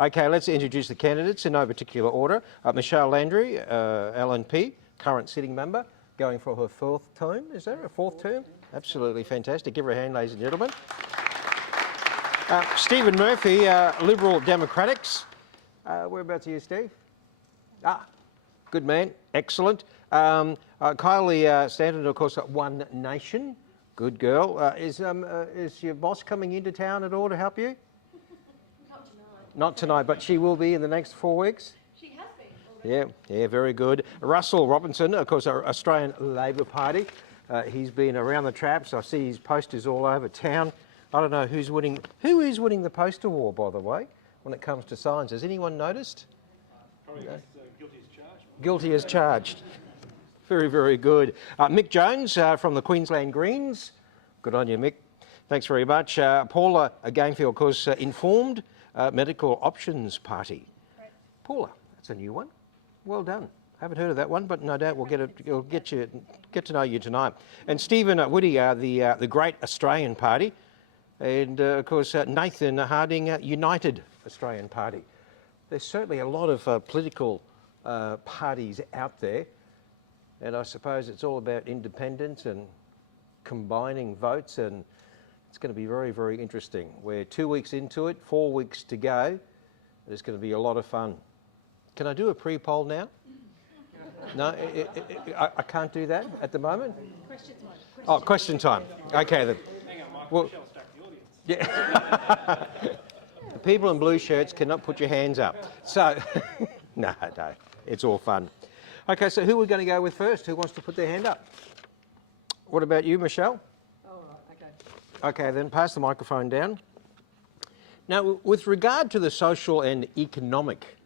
Okay, let's introduce the candidates in no particular order. Michelle Landry, LNP, current sitting member, going for her fourth term. Is that a fourth term? Absolutely fantastic. Give her a hand, ladies and gentlemen. Zteven Murphy, Liberal Democrats. Whereabouts are you, Steve? Good man. Excellent. Kylee Stanton, of course, at One Nation. Good girl. Is your boss coming into town at all to help you? Not tonight. Not tonight, but she will be in the next 4 weeks? She has been already. Yeah, very good. Russell Robertson, of course, our Australian Labor Party. He's been around the traps. I see his posters all over town. I don't know who's winning. Who is winning the poster war, by the way, when it comes to signs? Has anyone noticed? Probably guilty as charged. Guilty as charged. Very, very good. Mick Jones from the Queensland Greens. Good on you, Mick. Thanks very much. Paula Ganfield, of course, Informed Medical Options Party. Right. Paula, that's a new one. Well done. Haven't heard of that one, but no doubt we'll get to know you tonight. And Zteven Whitty, the Great Australian Party, and of course Nathan Harding, United Australian Party. There's certainly a lot of political parties out there, and I suppose it's all about independence and combining votes, and it's going to be very, very interesting. We're 2 weeks into it, 4 weeks to go. It's going to be a lot of fun. Can I do a pre-poll now? No, I can't do that at the moment. Question time. Oh, question time. Okay then. Hang on, Michael. Well, Michelle stacked the audience. yeah. The people in blue shirts cannot put your hands up. So, no, it's all fun. Okay, so who are we going to go with first? Who wants to put their hand up? What about you, Michelle? All right, okay. Okay, then pass the microphone down. Now, with regard to the social and economic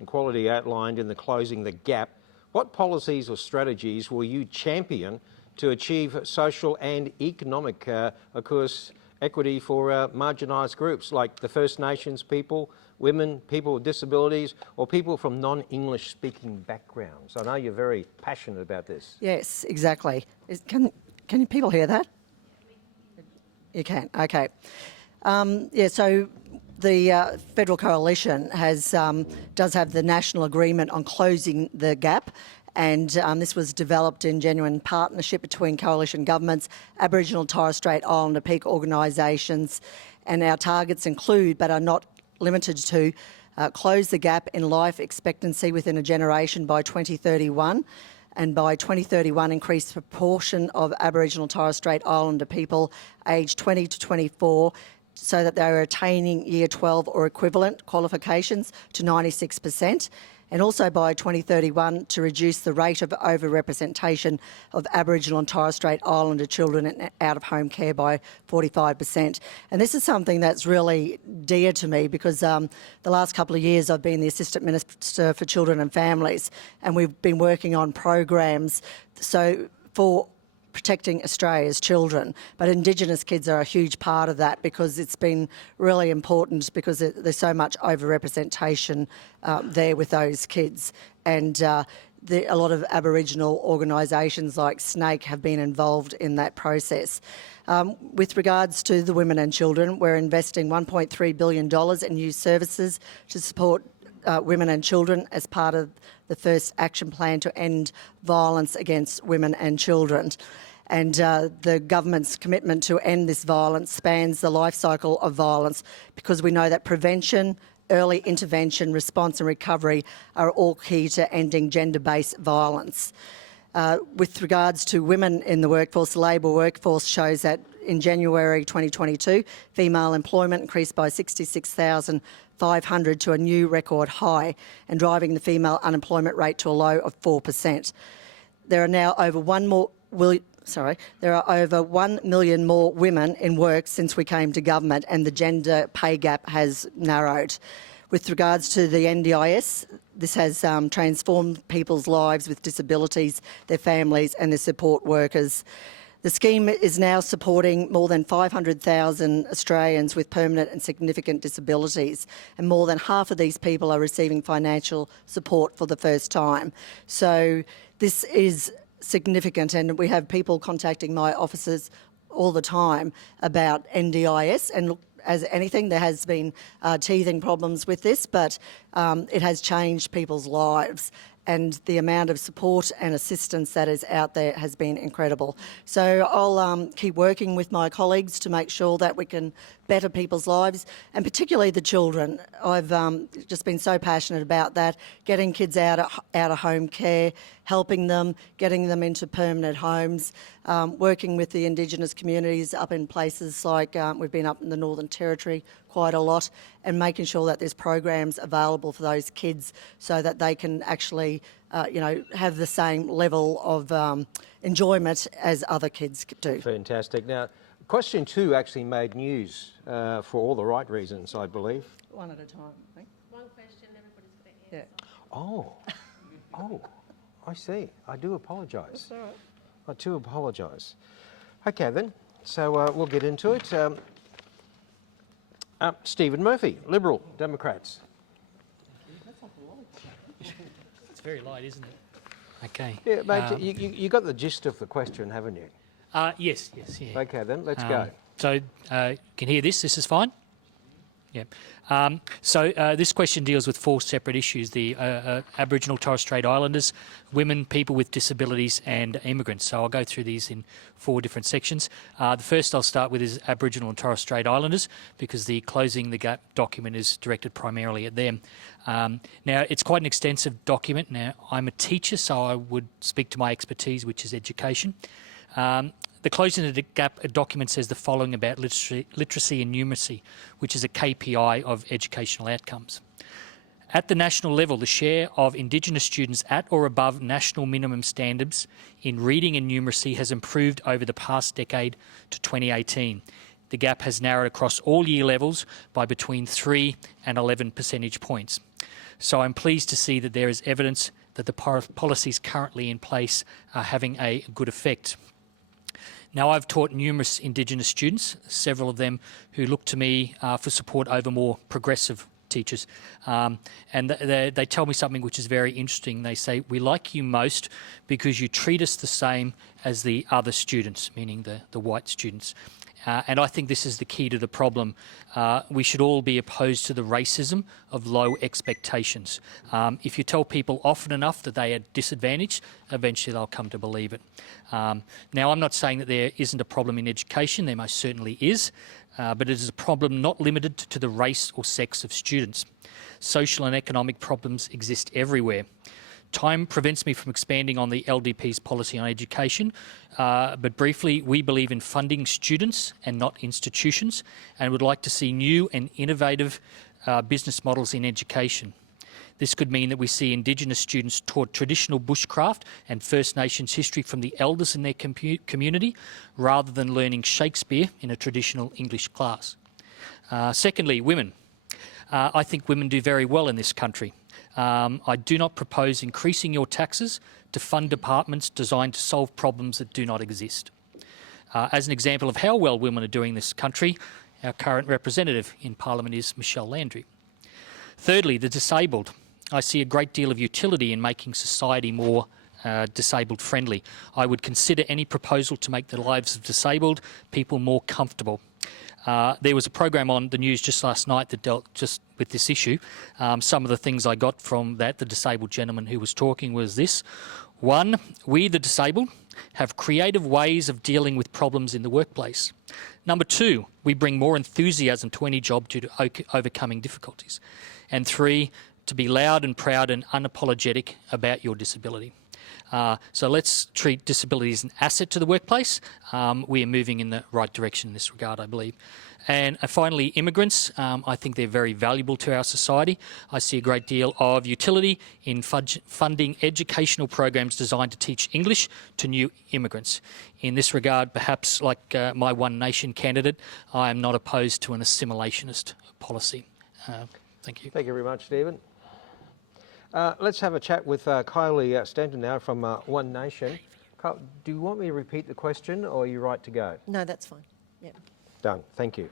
equality outlined in the Closing the Gap, what policies or strategies will you champion to achieve social and economic, of course, equity for marginalised groups like the First Nations people, women, people with disabilities, or people from non-English speaking backgrounds? I know you're very passionate about this. Yes, exactly. Can people hear that? You can, okay. So the Federal Coalition does have the national agreement on closing the gap, and this was developed in genuine partnership between coalition governments, Aboriginal and Torres Strait Islander peak organisations, and our targets include, but are not limited to, close the gap in life expectancy within a generation by 2031, and by 2031 increase the proportion of Aboriginal and Torres Strait Islander people aged 20 to 24 so that they are attaining Year 12 or equivalent qualifications to 96%, and also by 2031 to reduce the rate of overrepresentation of Aboriginal and Torres Strait Islander children in out-of-home care by 45%. And this is something that's really dear to me because the last couple of years I've been the Assistant Minister for Children and Families, and we've been working on programs for protecting Australia's children, but Indigenous kids are a huge part of that because it's been really important because there's so much overrepresentation there with those kids, and a lot of Aboriginal organisations like SNAKE have been involved in that process. With regards to the women and children, we're investing $1.3 billion in new services to support women and children as part of the first action plan to end violence against women and children. And the government's commitment to end this violence spans the life cycle of violence because we know that prevention, early intervention, response and recovery are all key to ending gender-based violence. With regards to women in the workforce, the Labor workforce shows that in January 2022, female employment increased by 66,500 to a new record high and driving the female unemployment rate to a low of 4%. There are now over 1 million more women in work since we came to government, and the gender pay gap has narrowed. With regards to the NDIS, this has transformed people's lives with disabilities, their families and their support workers. The scheme is now supporting more than 500,000 Australians with permanent and significant disabilities, and more than half of these people are receiving financial support for the first time. So this is significant, and we have people contacting my offices all the time about NDIS, as anything. There has been teething problems with this, but it has changed people's lives. And the amount of support and assistance that is out there has been incredible. So I'll keep working with my colleagues to make sure that we can better people's lives, and particularly the children. I've just been so passionate about that, getting kids out of home care, helping them, getting them into permanent homes, working with the Indigenous communities up in places like we've been up in the Northern Territory quite a lot, and making sure that there's programs available for those kids so that they can actually, have the same level of enjoyment as other kids do. Fantastic. Now, question 2 actually made news for all the right reasons, I believe. One at a time, I think. One question, everybody's got to answer. Oh, I see. I do apologise. That's all right. I do apologise. Okay then, so we'll get into it. Zteven Murphy, Liberal, Democrats. It's very light, isn't it? Okay. Yeah, mate, you got the gist of the question, haven't you? Yes, yeah. Okay then, let's go. So, can hear this? This is fine? Yeah. This question deals with 4 separate issues: the Aboriginal Torres Strait Islanders, women, people with disabilities, and immigrants. So I'll go through these in 4 different sections. The first I'll start with is Aboriginal and Torres Strait Islanders, because the Closing the Gap document is directed primarily at them. Now, it's quite an extensive document. Now, I'm a teacher, so I would speak to my expertise, which is education. The Closing the Gap document says the following about literacy and numeracy, which is a KPI of educational outcomes. At the national level, the share of Indigenous students at or above national minimum standards in reading and numeracy has improved over the past decade to 2018. The gap has narrowed across all year levels by between 3 and 11 percentage points. So I'm pleased to see that there is evidence that the policies currently in place are having a good effect. Now, I've taught numerous Indigenous students, several of them who look to me for support over more progressive teachers. And they tell me something which is very interesting. They say, we like you most because you treat us the same as the other students, meaning the white students. And I think this is the key to the problem. We should all be opposed to the racism of low expectations. If you tell people often enough that they are disadvantaged, eventually they'll come to believe it. Now, I'm not saying that there isn't a problem in education. There most certainly is. But it is a problem not limited to the race or sex of students. Social and economic problems exist everywhere. Time prevents me from expanding on the LDP's policy on education, but briefly, we believe in funding students and not institutions, and would like to see new and innovative business models in education. This could mean that we see Indigenous students taught traditional bushcraft and First Nations history from the elders in their community, rather than learning Shakespeare in a traditional English class. Secondly, women. I think women do very well in this country. I do not propose increasing your taxes to fund departments designed to solve problems that do not exist. As an example of how well women are doing in this country, our current representative in Parliament is Michelle Landry. Thirdly, the disabled. I see a great deal of utility in making society more disabled friendly. I would consider any proposal to make the lives of disabled people more comfortable. There was a program on the news just last night that dealt just with this issue. Some of the things I got from that, the disabled gentleman who was talking, was this. 1, we the disabled have creative ways of dealing with problems in the workplace. Number 2, we bring more enthusiasm to any job due to overcoming difficulties. And 3, to be loud and proud and unapologetic about your disability. So let's treat disability as an asset to the workplace. We are moving in the right direction in this regard, I believe. And finally, immigrants. I think they're very valuable to our society. I see a great deal of utility in funding educational programs designed to teach English to new immigrants. In this regard, perhaps like my One Nation candidate, I am not opposed to an assimilationist policy. Thank you. Thank you very much, Zteven. Let's have a chat with Kylee Stanton now from One Nation. Do you want me to repeat the question, or are you right to go? No, that's fine. Yep. Done. Thank you.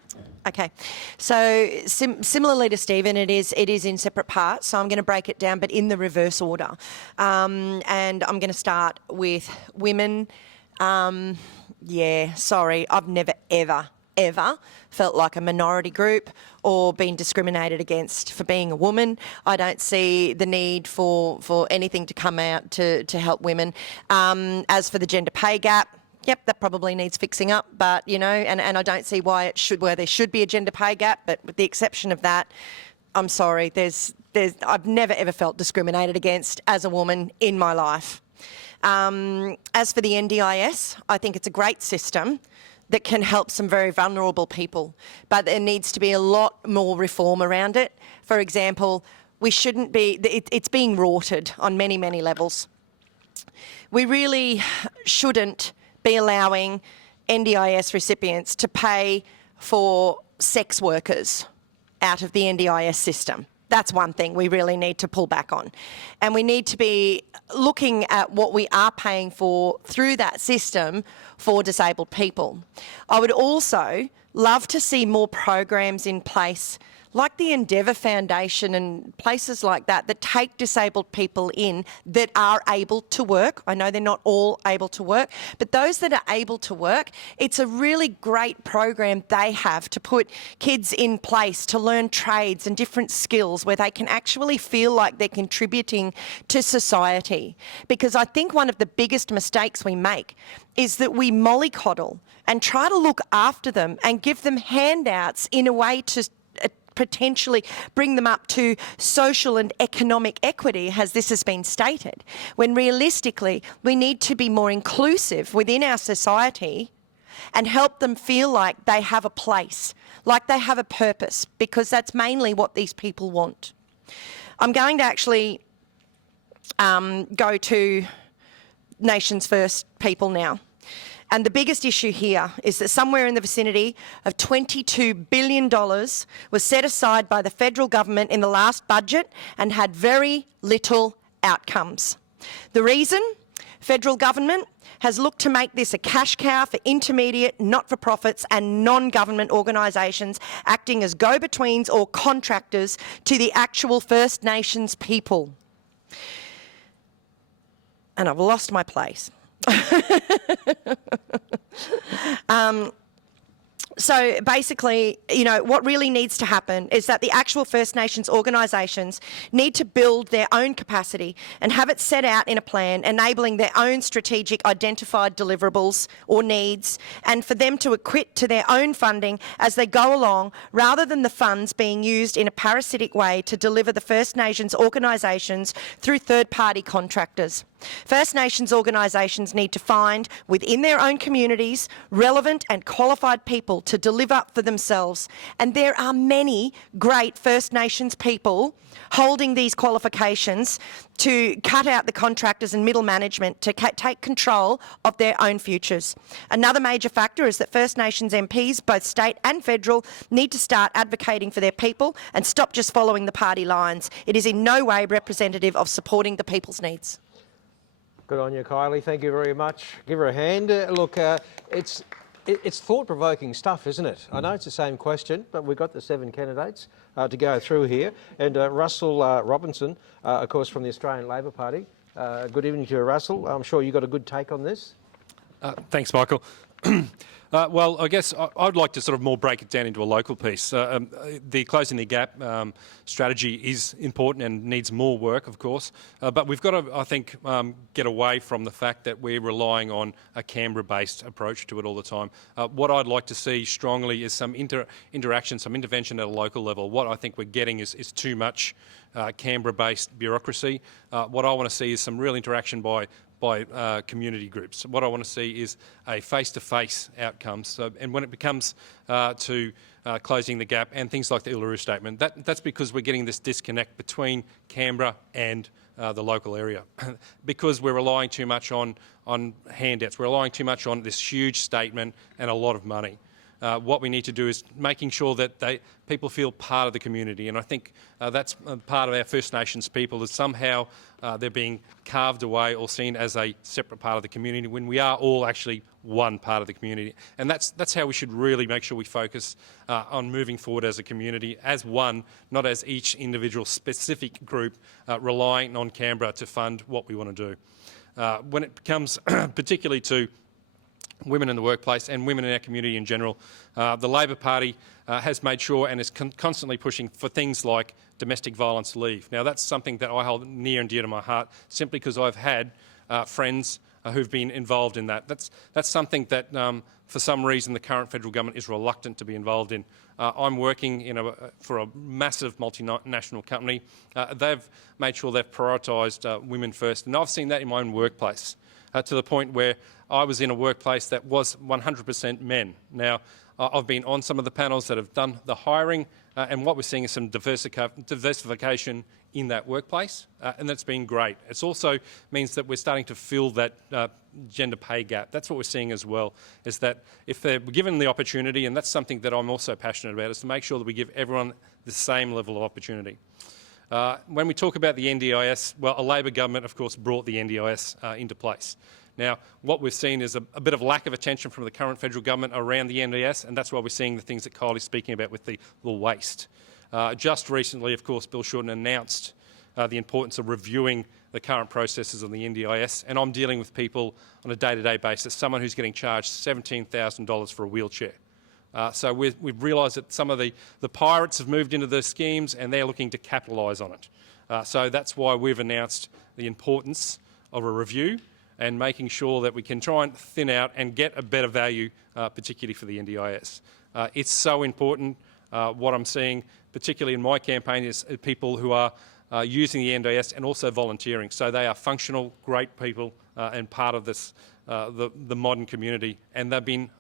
Okay. So similarly to Zteven, it is in separate parts. So I'm going to break it down, but in the reverse order. And I'm going to start with women. I've never, ever felt like a minority group or been discriminated against for being a woman. I don't see the need for anything to come out to help women. As for the gender pay gap, yep, that probably needs fixing up, but, you know, and I don't see why where there should be a gender pay gap, but with the exception of that, I'm sorry, I've never ever felt discriminated against as a woman in my life. As for the NDIS, I think it's a great system that can help some very vulnerable people, but there needs to be a lot more reform around it. For example, it's being rorted on many, many levels. We really shouldn't be allowing NDIS recipients to pay for sex workers out of the NDIS system. That's one thing we really need to pull back on. And we need to be looking at what we are paying for through that system for disabled people. I would also love to see more programs in place like the Endeavour Foundation and places like that that take disabled people in that are able to work. I know they're not all able to work, but those that are able to work, it's a really great program they have to put kids in place to learn trades and different skills where they can actually feel like they're contributing to society. Because I think one of the biggest mistakes we make is that we mollycoddle and try to look after them and give them handouts in a way to potentially bring them up to social and economic equity, as this has been stated, when realistically we need to be more inclusive within our society and help them feel like they have a place, like they have a purpose, because that's mainly what these people want. I'm going to actually go to Nations First people now. And the biggest issue here is that somewhere in the vicinity of $22 billion was set aside by the federal government in the last budget and had very little outcomes. The reason? Federal government has looked to make this a cash cow for intermediate, not-for-profits and non-government organisations acting as go-betweens or contractors to the actual First Nations people. And I've lost my place. So basically, you know, what really needs to happen is that the actual First Nations organisations need to build their own capacity and have it set out in a plan enabling their own strategic identified deliverables or needs, and for them to equip to their own funding as they go along, rather than the funds being used in a parasitic way to deliver the First Nations organisations through third-party contractors. First Nations organisations need to find within their own communities relevant and qualified people to deliver for themselves. And there are many great First Nations people holding these qualifications to cut out the contractors and middle management to take control of their own futures. Another major factor is that First Nations MPs, both state and federal, need to start advocating for their people and stop just following the party lines. It is in no way representative of supporting the people's needs. Good on you, Kylie. Thank you very much. Give her a hand. Look, it's thought-provoking stuff, isn't it? I know it's the same question, but we've got the 7 candidates to go through here. And Russell Robertson, of course, from the Australian Labor Party. Good evening to you, Russell. I'm sure you got a good take on this. Thanks, Michael. Well, I guess I'd like to sort of more break it down into a local piece. The Closing the Gap strategy is important and needs more work, of course, but we've got to, I think, get away from the fact that we're relying on a Canberra-based approach to it all the time. What I'd like to see strongly is some interaction, some intervention at a local level. What I think we're getting is too much Canberra-based bureaucracy. What I want to see is some real interaction by community groups. What I want to see is a face-to-face outcome. So, and when it becomes to closing the gap and things like the Uluru Statement, that's because we're getting this disconnect between Canberra and the local area, because we're relying too much on handouts. We're relying too much on this huge statement and a lot of money. What we need to do is making sure that people feel part of the community, and I think that's part of our First Nations people, is somehow they're being carved away or seen as a separate part of the community when we are all actually one part of the community. And that's how we should really make sure we focus on moving forward as a community, as one, not as each individual specific group relying on Canberra to fund what we want to do. When it comes particularly to women in the workplace and women in our community in general. The Labor Party has made sure and is constantly pushing for things like domestic violence leave. Now, that's something that I hold near and dear to my heart, simply because I've had friends who've been involved in that. That's something that, for some reason, the current federal government is reluctant to be involved in. I'm working for a massive multinational company. They've made sure they've prioritised women first, and I've seen that in my own workplace, to the point where I was in a workplace that was 100% men. Now, I've been on some of the panels that have done the hiring, and what we're seeing is some diversification in that workplace, and that's been great. It also means that we're starting to fill that gender pay gap. That's what we're seeing as well, is that if they're given the opportunity, and that's something that I'm also passionate about, is to make sure that we give everyone the same level of opportunity. When we talk about the NDIS, well, a Labor government, of course, brought the NDIS into place. Now, what we've seen is a bit of lack of attention from the current federal government around the NDIS, and that's why we're seeing the things that Kylie's speaking about with the waste. Just recently, of course, Bill Shorten announced the importance of reviewing the current processes on the NDIS, and I'm dealing with people on a day-to-day basis, someone who's getting charged $17,000 for a wheelchair. So we've realised that some of the pirates have moved into the schemes and they're looking to capitalise on it. So that's why we've announced the importance of a review and making sure that we can try and thin out and get a better value, particularly for the NDIS. It's so important. What I'm seeing, particularly in my campaign, is people who are using the NDIS and also volunteering. So they are functional, great people and part of this, the modern community. And they've been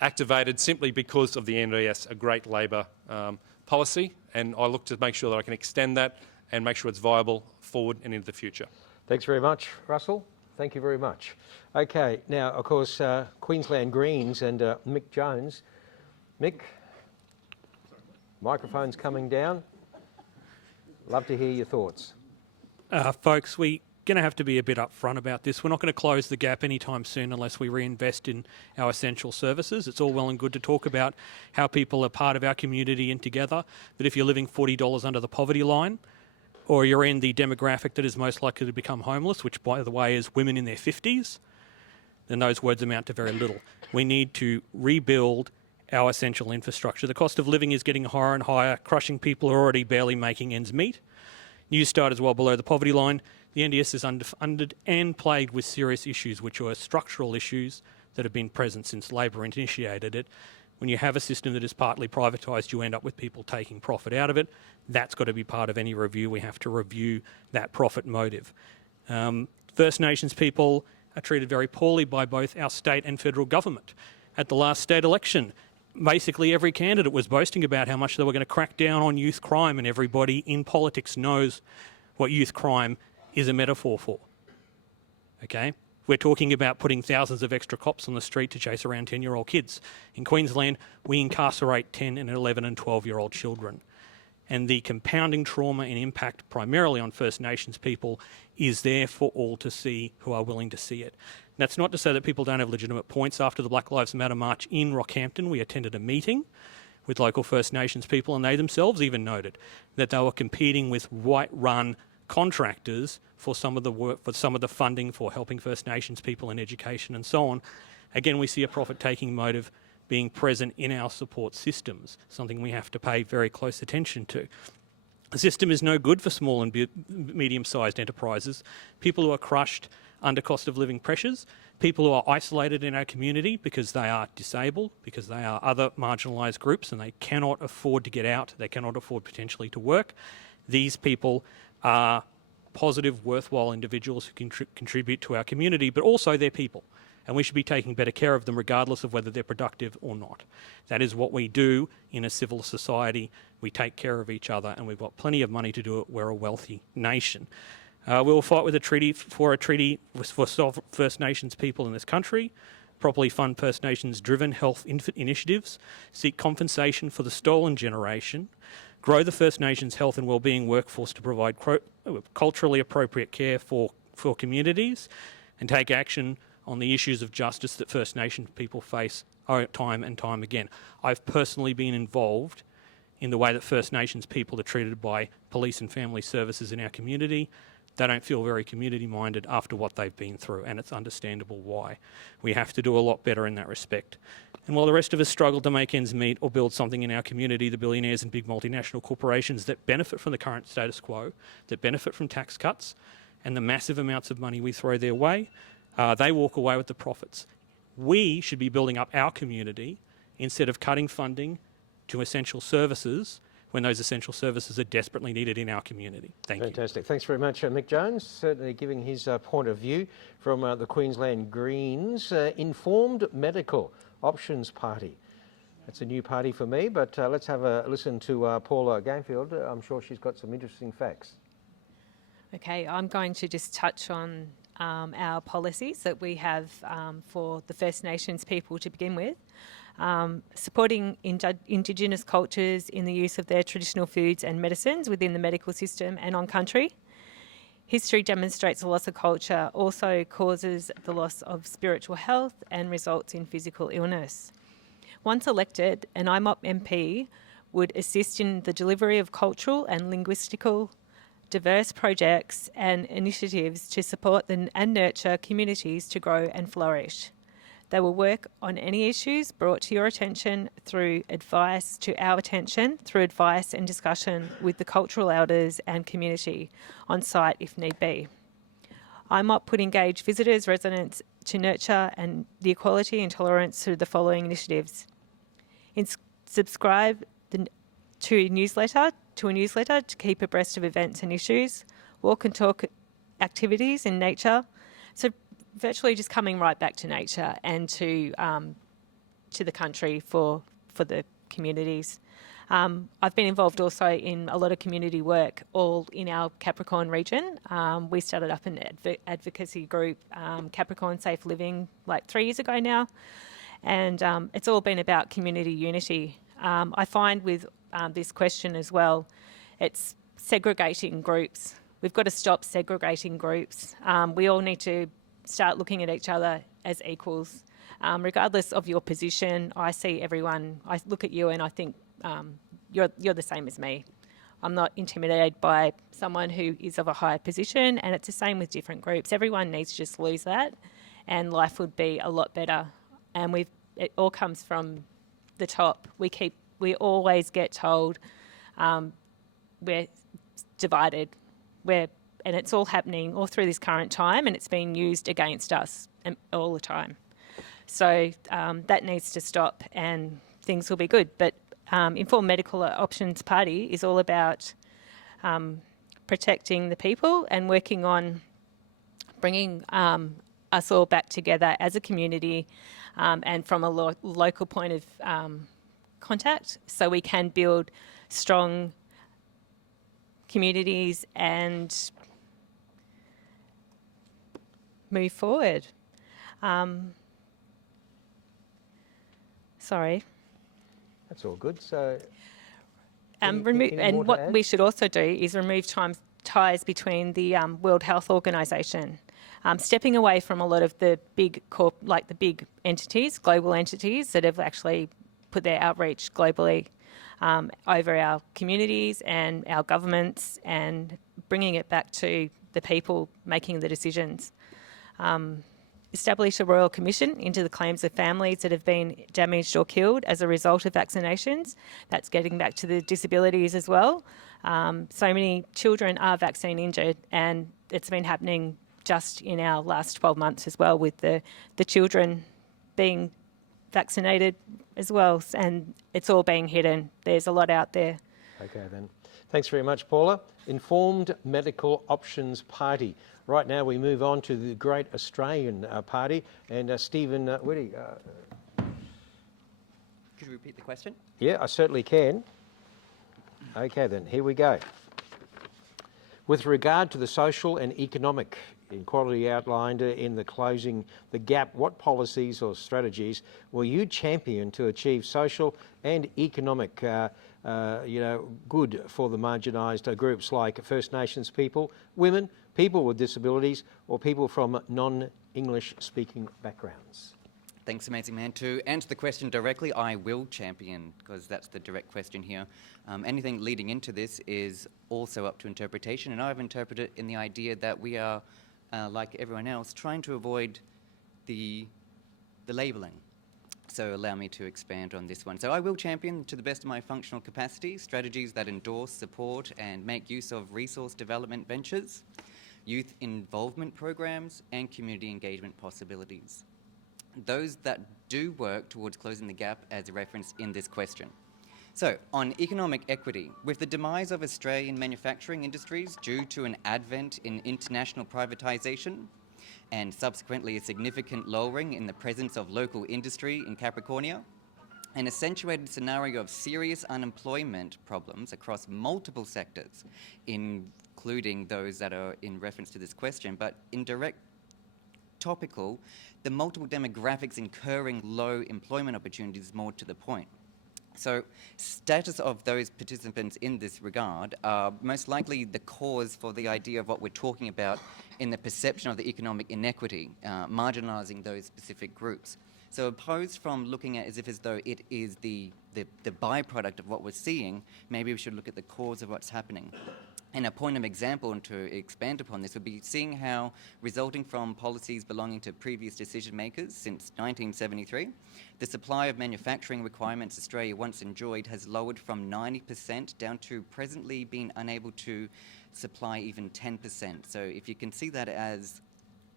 activated simply because of the NDIS, a great Labor policy. And I look to make sure that I can extend that and make sure it's viable forward and into the future. Thanks very much, Russell. Thank you very much. Okay, now, of course, Queensland Greens and Mick Jones. Mick, microphone's coming down. Love to hear your thoughts. Folks, we're going to have to be a bit upfront about this. We're not going to close the gap anytime soon unless we reinvest in our essential services. It's all well and good to talk about how people are part of our community and together, but if you're living $40 under the poverty line, or you're in the demographic that is most likely to become homeless, which, by the way, is women in their 50s, then those words amount to very little. We need to rebuild our essential infrastructure. The cost of living is getting higher and higher, crushing people who are already barely making ends meet. New Start is well below the poverty line. The NDS is underfunded and plagued with serious issues, which are structural issues that have been present since Labor initiated it. When you have a system that is partly privatised, you end up with people taking profit out of it. That's got to be part of any review. We have to review that profit motive. First Nations people are treated very poorly by both our state and federal government. At the last state election, basically every candidate was boasting about how much they were going to crack down on youth crime, and everybody in politics knows what youth crime is a metaphor for. Okay? We're talking about putting thousands of extra cops on the street to chase around 10-year-old kids. In Queensland, we incarcerate 10 and 11 and 12-year-old children. And the compounding trauma and impact primarily on First Nations people is there for all to see who are willing to see it. That's not to say that people don't have legitimate points. After the Black Lives Matter march in Rockhampton, we attended a meeting with local First Nations people, and they themselves even noted that they were competing with white-run contractors for some of the work, for some of the funding for helping First Nations people in education and so on. Again, we see a profit-taking motive being present in our support systems, something we have to pay very close attention to. The system is no good for small and medium-sized enterprises, people who are crushed under cost of living pressures, people who are isolated in our community because they are disabled, because they are other marginalised groups and they cannot afford to get out, they cannot afford potentially to work. These people are positive, worthwhile individuals who can contribute to our community, but also they're people. And we should be taking better care of them regardless of whether they're productive or not. That is what we do in a civil society. We take care of each other, and we've got plenty of money to do it. We're a wealthy nation. We'll fight with a treaty for First Nations people in this country, properly fund First Nations-driven health initiatives, seek compensation for the stolen generation, grow the First Nations health and wellbeing workforce to provide culturally appropriate care for communities, and take action on the issues of justice that First Nations people face time and time again. I've personally been involved in the way that First Nations people are treated by police and family services in our community. they don't feel very community minded after what they've been through, and it's understandable why. We have to do a lot better in that respect. And while the rest of us struggle to make ends meet or build something in our community, the billionaires and big multinational corporations that benefit from the current status quo, that benefit from tax cuts and the massive amounts of money we throw their way, they walk away with the profits. We should be building up our community instead of cutting funding to essential services when those essential services are desperately needed in our community. Thank you. Fantastic. Thanks very much, Mick Jones, certainly giving his point of view from the Queensland Greens Informed Medical Options Party. That's a new party for me, but let's have a listen to Paula Ganfield. I'm sure she's got some interesting facts. Okay, I'm going to just touch on our policies that we have for the First Nations people to begin with. Supporting Indigenous cultures in the use of their traditional foods and medicines within the medical system and on country. History demonstrates the loss of culture also causes the loss of spiritual health and results in physical illness. Once elected, an IMOP MP would assist in the delivery of cultural and linguistical diverse projects and initiatives to support and nurture communities to grow and flourish. They will work on any issues brought to your attention through advice and discussion with the cultural elders and community on site if need be. IMOP would engage visitors, residents to nurture and the equality and tolerance through the following initiatives. Subscribe to a newsletter to keep abreast of events and issues, walk and talk activities in nature. So virtually just coming right back to nature and to the country for the communities. I've been involved also in a lot of community work all in our Capricorn region. We started up an advocacy group, Capricorn Safe Living, like 3 years ago now. And it's all been about community unity. I find with this question as well, it's segregating groups. We've got to stop segregating groups. We all need to start looking at each other as equals. Regardless of your position, I see everyone, I look at you and I think you're the same as me. I'm not intimidated by someone who is of a higher position, and it's the same with different groups. Everyone needs to just lose that and life would be a lot better. And it all comes from the top. We always get told we're divided, and it's all happening all through this current time, and it's being used against us all the time. So that needs to stop, and things will be good. But Informed Medical Options Party is all about protecting the people and working on bringing us all back together as a community and from a local point of contact, so we can build strong communities and move forward. Sorry. That's all good. So, what we should also do is remove ties between the World Health Organization, stepping away from a lot of the big the big entities, global entities that have actually put their outreach globally over our communities and our governments, and bringing it back to the people making the decisions. Establish a Royal Commission into the claims of families that have been damaged or killed as a result of vaccinations. That's getting back to the disabilities as well. So many children are vaccine injured, and it's been happening just in our last 12 months as well, with the children being vaccinated as well, and it's all being hidden. There's a lot out there. Okay then. Thanks very much, Paula. Informed Medical Options Party. Right now we move on to the Great Australian Party, and Zteven Whitty. Could you repeat the question? Yeah, I certainly can. Okay then, here we go. With regard to the social and economic inequality outlined in the Closing the Gap, what policies or strategies will you champion to achieve social and economic good for the marginalised groups like First Nations people, women, people with disabilities, or people from non-English speaking backgrounds? Thanks, Amazing Man. To answer the question directly, I will champion, because that's the direct question here. Anything leading into this is also up to interpretation, and I've interpreted it in the idea that we are, like everyone else, trying to avoid the labelling. So allow me to expand on this one. So I will champion, to the best of my functional capacity, strategies that endorse, support, and make use of resource development ventures, youth involvement programs, and community engagement possibilities. Those that do work towards closing the gap as referenced in this question. So, on economic equity, with the demise of Australian manufacturing industries due to an advent in international privatisation and subsequently a significant lowering in the presence of local industry in Capricornia, an accentuated scenario of serious unemployment problems across multiple sectors, including those that are in reference to this question, but in direct topical, the multiple demographics incurring low employment opportunities is more to the point. So, status of those participants in this regard are most likely the cause for the idea of what we're talking about in the perception of the economic inequity, marginalising those specific groups. So, opposed from looking at as though it is the byproduct of what we're seeing, maybe we should look at the cause of what's happening. And a point of example, and to expand upon this, would be seeing how, resulting from policies belonging to previous decision makers since 1973, the supply of manufacturing requirements Australia once enjoyed has lowered from 90% down to presently being unable to supply even 10%. So if you can see that as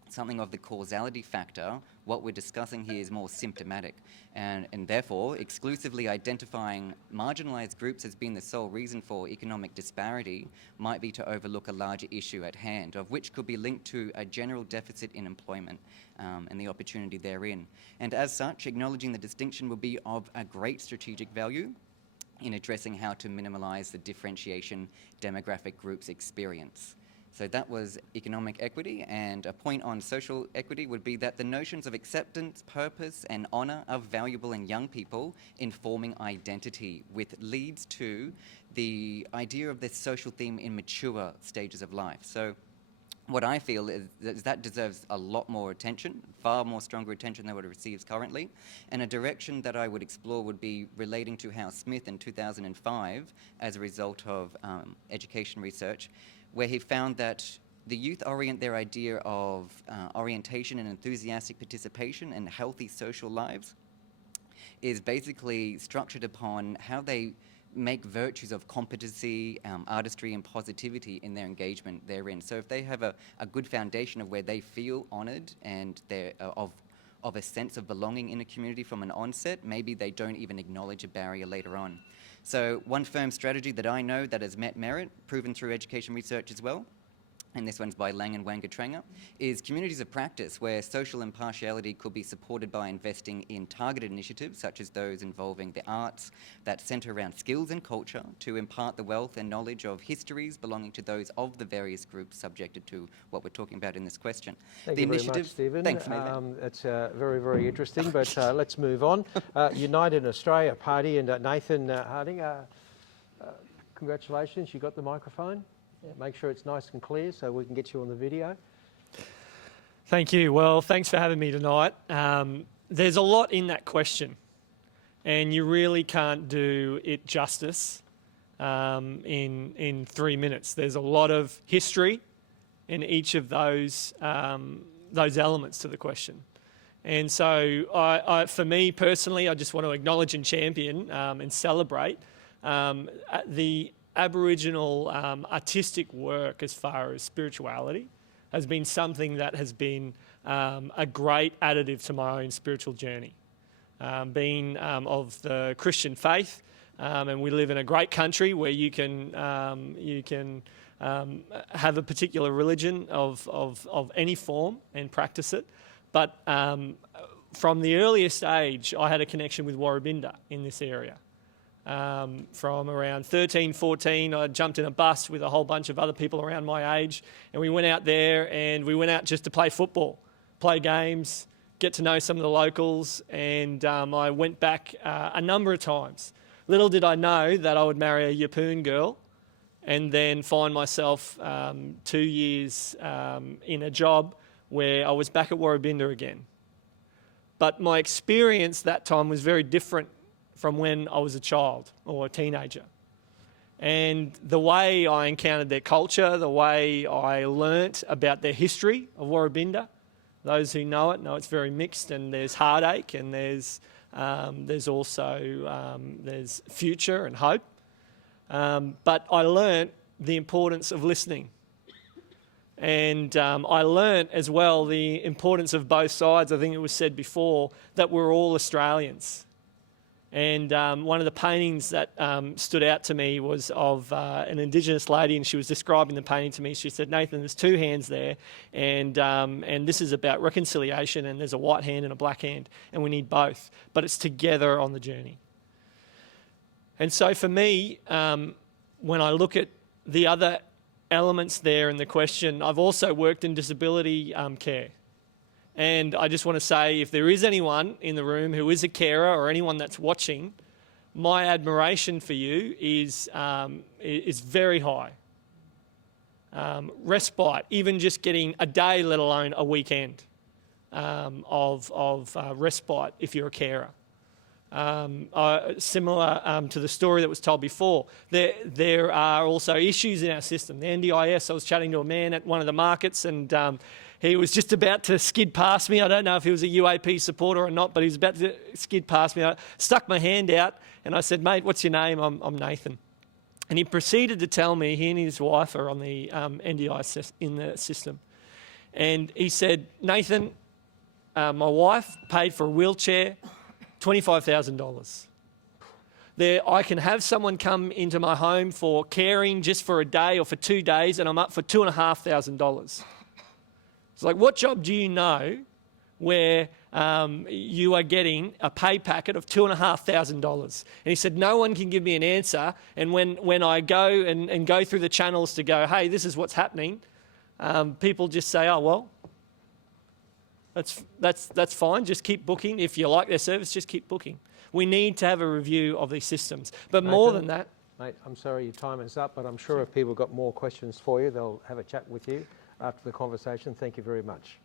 something of the causality factor, what we're discussing here is more symptomatic. And therefore, exclusively identifying marginalised groups as being the sole reason for economic disparity might be to overlook a larger issue at hand, of which could be linked to a general deficit in employment and the opportunity therein. And as such, acknowledging the distinction will be of a great strategic value in addressing how to minimise the differentiation demographic groups experience. So that was economic equity, and a point on social equity would be that the notions of acceptance, purpose, and honour are valuable in young people in forming identity, which leads to the idea of this social theme in mature stages of life. So what I feel is that deserves a lot more attention, far more stronger attention than what it receives currently. And a direction that I would explore would be relating to how Smith in 2005, as a result of education research, where he found that the youth orient their idea of orientation and enthusiastic participation and healthy social lives is basically structured upon how they make virtues of competency, artistry and positivity in their engagement therein. So if they have a good foundation of where they feel honoured and they're of a sense of belonging in a community from an onset, maybe they don't even acknowledge a barrier later on. So one firm strategy that I know that has met merit, proven through education research as well, and this one's by Lang and Wangatranga, is communities of practice where social impartiality could be supported by investing in targeted initiatives such as those involving the arts that centre around skills and culture to impart the wealth and knowledge of histories belonging to those of the various groups subjected to what we're talking about in this question. Thank you very much, Zteven. Thanks, Nathan. That's very, very interesting, but let's move on. United Australia Party, and Nathan Harding, congratulations, you got the microphone. Make sure it's nice and clear so we can get you on the video. Thank you. Well, thanks for having me tonight. There's a lot in that question, and you really can't do it justice in 3 minutes. There's a lot of history in each of those elements to the question. And so for me personally, I just want to acknowledge and champion and celebrate the Aboriginal artistic work as far as spirituality has been something that has been a great additive to my own spiritual journey. Being of the Christian faith, and we live in a great country where you can have a particular religion of any form and practice it. But from the earliest age, I had a connection with Warrabinda in this area. From around 13, 14, I jumped in a bus with a whole bunch of other people around my age, and we went out there, and we went out just to play football, play games, get to know some of the locals, and I went back a number of times. Little did I know that I would marry a Yeppoon girl and then find myself 2 years in a job where I was back at Warrabinda again. But my experience that time was very different from when I was a child or a teenager. And the way I encountered their culture, the way I learnt about their history of Warrabinda, those who know it's very mixed, and there's heartache, and there's also there's future and hope. But I learnt the importance of listening. And I learnt as well the importance of both sides. I think it was said before that we're all Australians. And one of the paintings that stood out to me was of an Indigenous lady, and she was describing the painting to me. She said, "Nathan, there's two hands there, and this is about reconciliation, and there's a white hand and a black hand, and we need both, but it's together on the journey." And so for me, when I look at the other elements there in the question, I've also worked in disability care. And I just want to say, if there is anyone in the room who is a carer or anyone that's watching, my admiration for you is very high. Respite, even just getting a day, let alone a weekend of respite if you're a carer. Similar to the story that was told before, there are also issues in our system. The NDIS, I was chatting to a man at one of the markets, and he was just about to skid past me. I don't know if he was a UAP supporter or not, but he was about to skid past me. I stuck my hand out and I said, "Mate, what's your name?" I'm Nathan. And he proceeded to tell me he and his wife are on the NDIS in the system. And he said, "Nathan, my wife paid for a wheelchair, $25,000. I can have someone come into my home for caring just for a day or for 2 days, and I'm up for $2,500. It's like, what job do you know where you are getting a pay packet of $2,500? And he said, "No one can give me an answer. And when I go and go through the channels to go, hey, this is what's happening, people just say, oh, well, that's fine. Just keep booking. If you like their service, just keep booking." We need to have a review of these systems. But more than that... Mate, I'm sorry your time is up, but I'm sure if people got more questions for you, they'll have a chat with you after the conversation. Thank you very much.